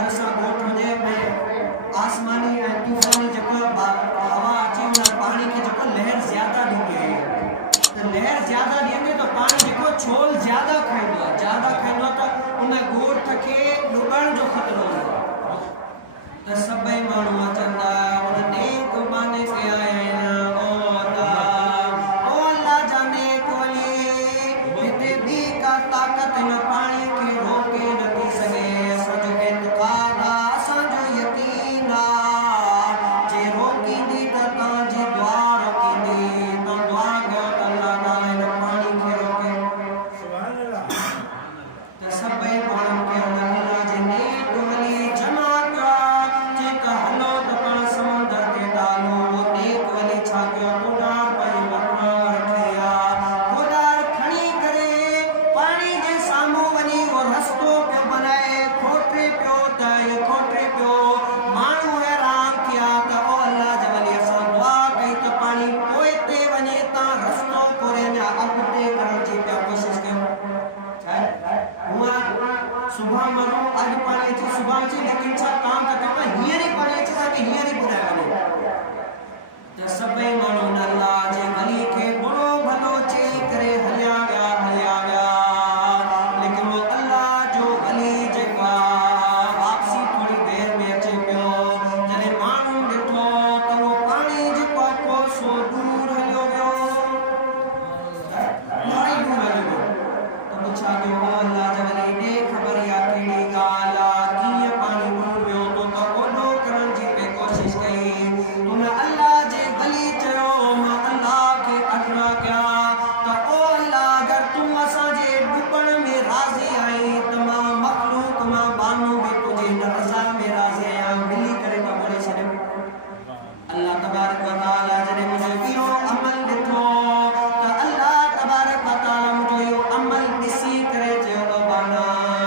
घर सां ॻोठ हुजे में आसमानी ऐं तूफ़ानी जेको हवा अची उन पाणी खे जेको लहर ज़्यादा ॾींदी आहे त लहर ज़्यादा ॾींदी त पाणी जेको छोल ज़्यादा खाईंदो आहे त उन ॻोठ खे डुबण जो ख़तरो हूंदो आहे त सभई माण्हू चवंदा उन नेक माने खे आया आहिनि ओ अल्लाह जा नेक वली हिते ॿी का ताक़त हिन पाणी खे रोके नथी सघे असांजो एतिक़ाद आहे असांजो यकीन आहे जे रोकींदी त तव्हांजी दुआ रोकींदी तव्हां दुआ कयो त अल्लाह ताला हिन पाणी खे रोके त सभई माण्हुनि खे हुन अल्लाह जे नेक वली जमा कयो जेका हलो त पाण समुंदर ते डालो उहो नेक वली छा कयो कोडार पंहिंजे मथां रखी आहे कोडार खणी करे पाणी जे साम्हूं वञी उहो रस्तो पियो बनाए खोटे पियो त इहो खोटे पियो माण्हू हैरान थिया त ओ अल्लाह जे वली असां दुआ कई त पाणी पोइ ते वञे तव्हां रस्तो कोरे अञा अॻिते करण जी पिया कोशिशि कयो हूअं सुबुह माण्हू अॼु पाणी अची सुबुह अची लेकिन छा काम त कमु हींअर ई पाणी अची असांखे हींअर ई ॿुधाए वञे त सभई माण्हू हुन अल्लाह जे गली खे बुरो भलो चई करे हलिया विया लेकिन उहो अल्लाह जो गली जेको आहे वापसी थोरी देरि में अचे पियो जॾहिं माण्हू ॾिठो त उहो पाणी जेको आहे कोसो दूर हलियो वियो इलाही दूर हलियो वियो त पुछा कयो ओ अल्लाह जे वली ॾे ख़बर इहा कहिड़ी ॻाल्हि आहे कीअं पाणी दूर वियो त ओॾो करण जी पे कोशिशि कई हुन अल्लाह जे गली चयो मां अल्लाह खे अर्ज़ा कयां त ओ अल्लाह अगरि तूं असांजे डुबण में राज़ी आहीं त मां मख़लूक मां बानो बि तुंहिंजे हिन रज़ा में राज़ी आहियां मिली करे त ॿोड़े छॾियो अल्लाह तबारक व तआला जॾहिं मुंहिंजो इहो अमल ॾिठो त अल्लाह तबारक व तआला मुंहिंजो इहो अमल ॾिसी करे चयो बाना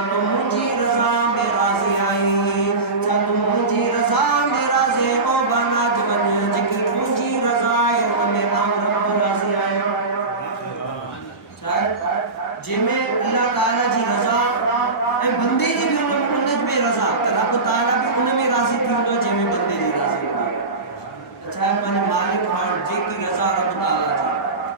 तूं मुंहिंजी रज़ा में राज़ी आहीं छा तूं मुंहिंजी रज़ा में राज़ी आहीं ओ बाना वञ जेकी तुंहिंजी रज़ा आहे हुन में आउं रब राज़ी आहियां जंहिंमें अल्लाह ताला जी रज़ा ऐं बंदे जी बि उन में रज़ा त रब ताला बि उन में राज़ी थींदो जंहिंमें बंदे जी राज़ी अच्छा पंहिंजे मालिक हाणे जेकी रज़ा रब ताला जी